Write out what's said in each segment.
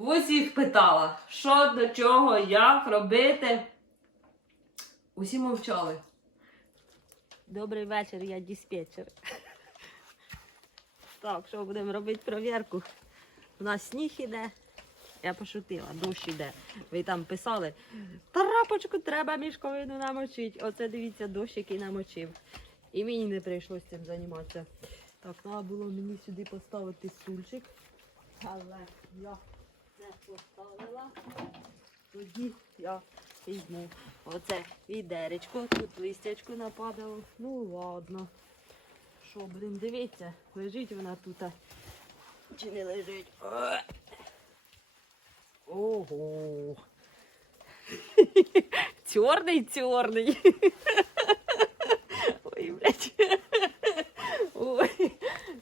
в усіх питала, що до чого, як робити. Усі мовчали. Добрий вечір, я диспетчер. Так, що будемо робити перевірку? У нас сніг іде. Я пошутила, дощ іде. Ви там писали, трапочку треба мішковину намочити. Оце дивіться, дощ, який намочив. І мені не прийшлося цим займатися. Так, треба було мені сюди поставити стульчик. Але я поставила. Тоді я візьму оце відеречко, тут листячко нападало. Ну ладно. Що, будемо дивитися, лежить вона тут. Чи не лежить? Ого. Чорний, чорний. Ой, блядь. Ой,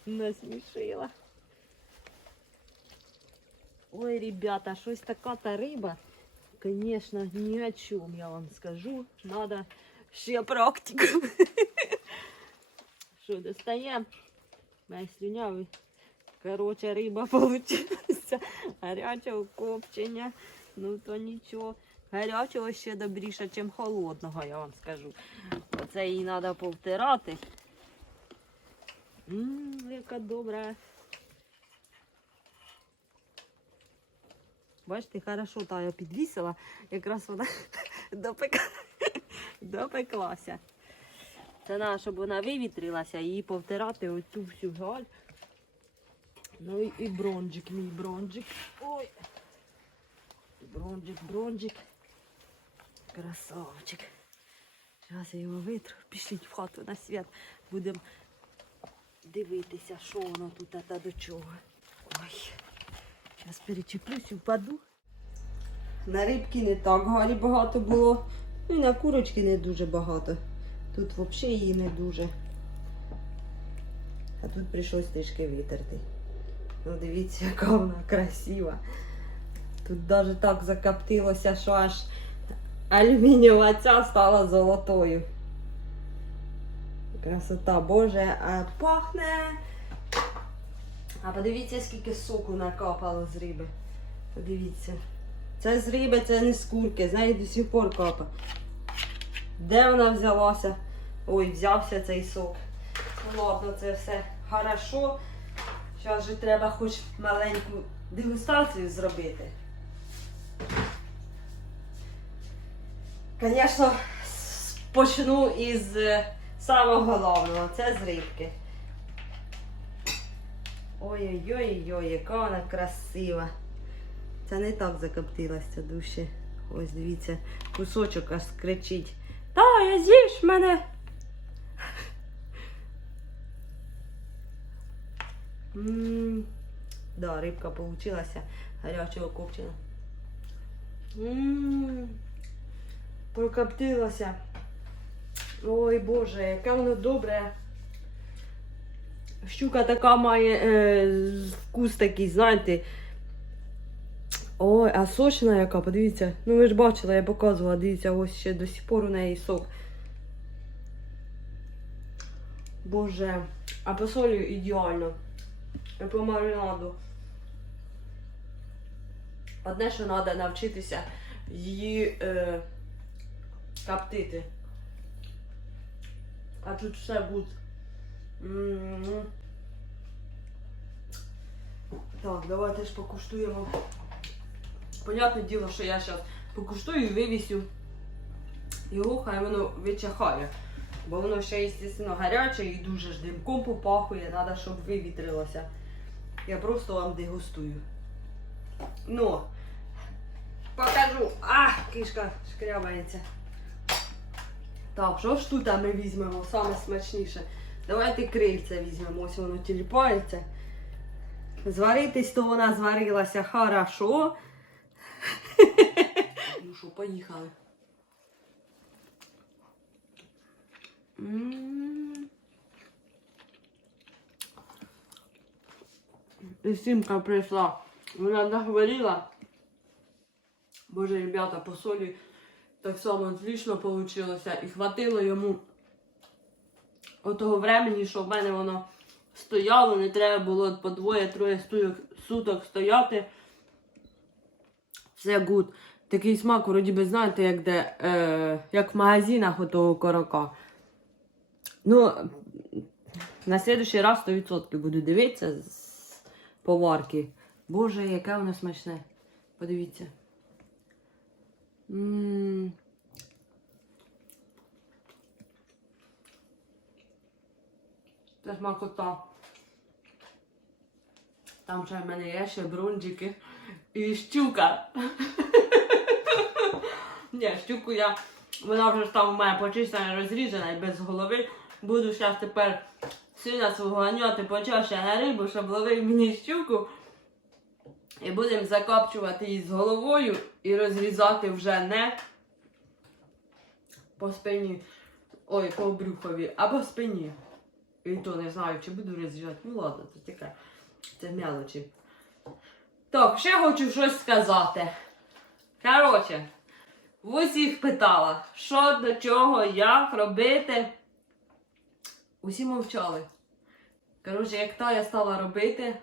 насмішила. Ой, ребята, щось така та риба. Конечно, ни о чем я вам скажу. Надо ще практику. Що, достаємо? Моя слюнявий. Короче, риба получилася. Гарячого копчення. Ну то нічого. Гарячого ще добріше, ніж холодного, я вам скажу. Оце її треба повтирати. Ммм, яка добра. Бачите, хорошо та я підвісила, якраз вона допеклася. Це треба, щоб вона вивітрилася, її повтирати оцю всю галь. Ну і, і бронджик, мій бронджик. Ой. Бронджик, бронджик. Красавчик. Зараз я його витру. Пішліть в хату на свят. Будемо дивитися, що воно тут та до чого. Ой. Зараз перечеплюсь впаду. На рибки не так гарі багато було. Ну і на курочки не дуже багато. Тут взагалі її не дуже. А тут прийшлось трішки витерти. Ну дивіться, яка вона красива. Тут навіть так закоптилося, що аж алюмінієва ця стала золотою. Красота Боже, а пахне. А подивіться, скільки соку накапало з риби. Подивіться. Це з риби, це не з курки, з до сих пор капа. Де вона взялася? Ой, взявся цей сок. Ладно, це все хорошо. Зараз же треба хоч маленьку дегустацію зробити. Звісно, почну із е, самого головного, це з рибки. Ой-ой-ой, яка вона красива. Це не так закоптилася душі. Ось дивіться, кусочок аж кричить. Та, я з'їж мене. М, Да, рибка получилася гарячого копчена. Прокоптилася. Ой Боже, яке воно добре. Щука така має е, вкус такий, знаєте. Ой, а сочна яка, подивіться. Ну ви ж бачили, я показувала, дивіться, ось ще до сих пор у неї сок. Боже, а по солі ідеально. І по маринаду. Одне, що треба навчитися її е, коптити. А тут все буде. Так, давайте ж покуштуємо. Понятне діло, що я зараз покуштую і вивісю його, хай воно вичахає. Бо воно ще, звісно, гаряче і дуже ж димком попахує, треба, щоб вивітрилося. Я просто вам дегустую. Ну, покажу. А, кишка шкрябається. Так, що ж тут ми візьмемо? Саме смачніше. Давайте крильце візьмемо, ось воно тіліпається. Зваритись, то вона зварилася хорошо. Ну що, поїхали. І Сімка прийшла. Вона нахворіла. Боже, ребята, по солі так само отлично вийшло. І хватило йому отого времени, що в мене воно стояло, не треба було по двоє-троє суток стояти. Все гуд. Такий смак, вроді би, знаєте, як де, е, як в магазинах отого корока. Ну, на следующий раз 100% буду дивитися з поварки. Боже, яке воно смачне. Подивіться. М. Це смакота. Там ще в мене є ще брунчики і щука. Ні, щуку я. Вона вже там у мене почищена, розрізана і без голови. Буду зараз тепер сина свого ганяти почаще на рибу, щоб ловив мені щуку. І будемо закопчувати її з головою і розрізати вже не по спині. Ой, по брюхові, а по спині. І то не знаю, чи буду розрізати. Ну ладно, це таке. Це мелочі. Так, ще хочу щось сказати. Коротше, в усіх питала, що до чого, як робити. Усі мовчали. Коротше, як то я стала робити.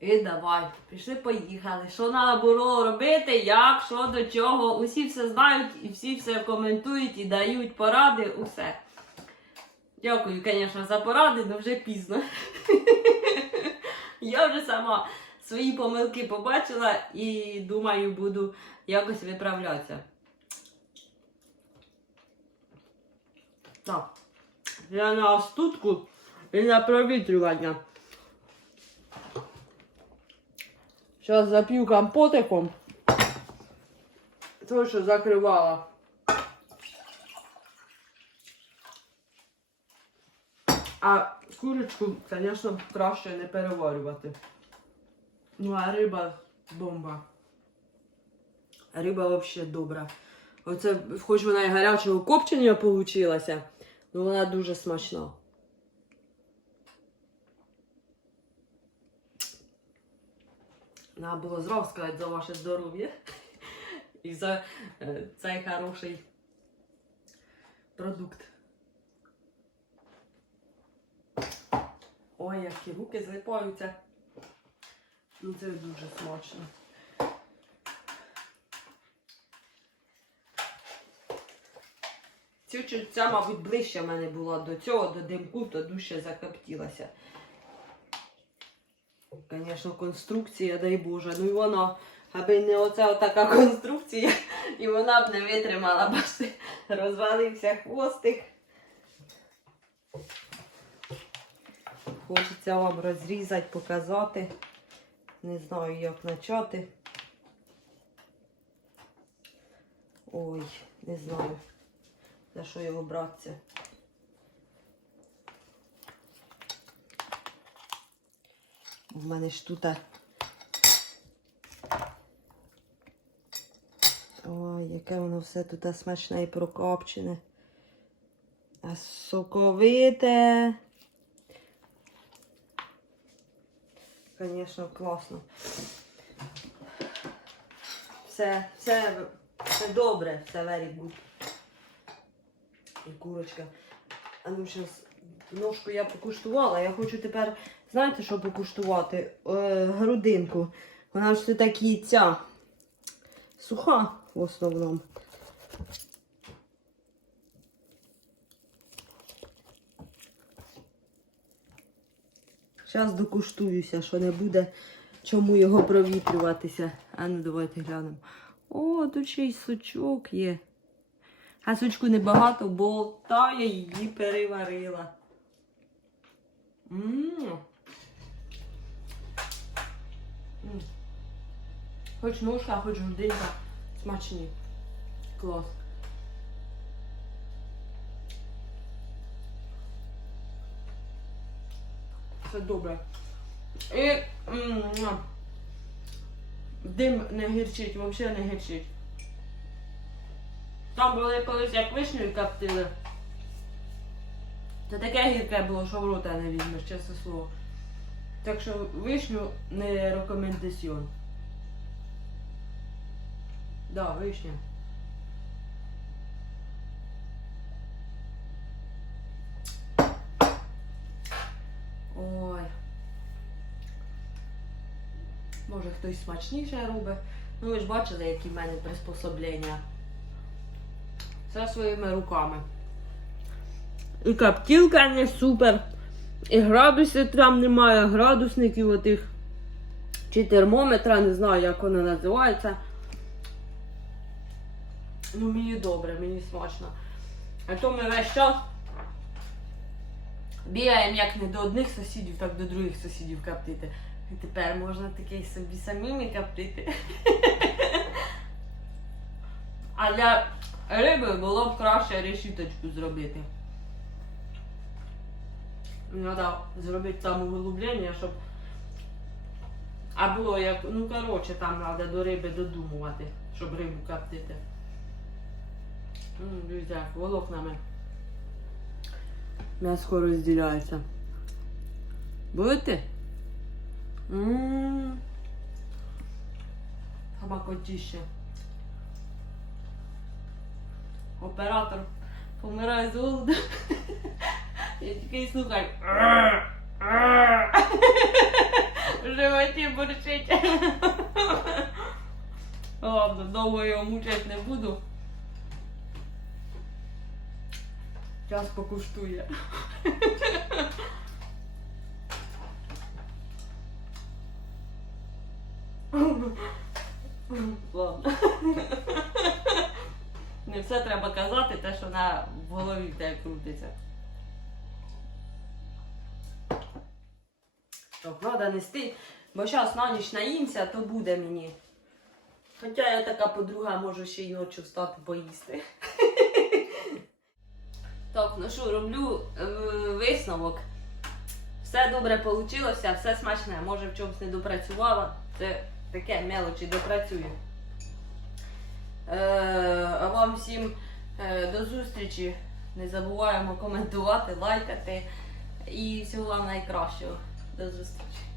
І давай, пішли, поїхали. Що треба було робити, як, що до чого. Усі все знають і всі все коментують і дають поради, усе. Дякую, звісно, за поради, але вже пізно. Я вже сама свої помилки побачила і думаю, буду якось виправлятися. Так. Я на остутку і на провітрювання. Зараз зап'ю компотиком. Той, що закривала. А курочку, звісно, краще не переварювати. Ну, а риба бомба. Риба взагалі добра. Оце, хоч вона і гарячого копчення получилася, але вона дуже смачна. Треба було зразу сказати за ваше здоров'я і за е, цей хороший продукт. Ой, які руки злипаються. Ну це дуже смачно. Ця чуття, мабуть, ближче в мене була до цього, до димку, то дужче закоптілася. Звісно, конструкція, дай Боже. Ну і вона, аби не оця така конструкція, і вона б не витримала, бачите, розвалився хвостик. Хочеться вам розрізати, показати. Не знаю, як почати. Ой, не знаю, за що його братися. В мене ж тут. Ой, яке воно все тут смачне і прокопчене. А соковите. Звісно, класно. Все, все, все добре, все very good. І курочка. А ну зараз ножку я покуштувала. Я хочу тепер, знаєте, що покуштувати? Е, грудинку. Вона ж все таки ця суха в основному. Зараз докуштуюся, що не буде чому його провітрюватися. А ну давайте глянемо. О, тут ще й сучок є. А сучку небагато, бо та я її переварила. М. М. Хоч ножка, хоч грудинка. Смачні. Клас. Все добре. І дим не гірчить, взагалі не гірчить. Там були колись як вишню коптили. Це таке гірке було, що в рота не візьмеш, чесне слово. Так що вишню не рекомендаціон. Да, вишня. Може хтось смачніше робить. Ну ви ж бачили, які в мене приспособлення. Все своїми руками. І каптілка не супер. І градусів там немає, градусників отих. Чи термометра, не знаю, як воно називається. Ну, мені добре, мені смачно. А то ми весь час бігаємо як не до одних сусідів, так до других сусідів коптити. І тепер можна таке собі самими коптити. А для риби було б краще решіточку зробити. Треба зробити самовиглублення, щоб. А було як, ну коротше, там треба до риби додумувати, щоб рибу коптити. М, Дивіться, волокнами. М'ясо розділяється. Будете? Ммм. Смакотіще. Оператор помирає з голоду. Я такий слухай. В животі бурчить. Ладно, довго його мучать не буду. Час покуштує. Ладно. Не все треба казати, те, що на в голові в тебе крутиться. Так, треба нести, бо зараз на ніч наїмся, то буде мені. Хоча я така подруга, можу ще й ночі встати поїсти. Так, ну що, роблю е, висновок. Все добре вийшло, все смачне. Може в чомусь не допрацювала. Це таке мелочі допрацюю. Е, а вам всім е, до зустрічі. Не забуваємо коментувати, лайкати. І всього вам найкращого. До зустрічі.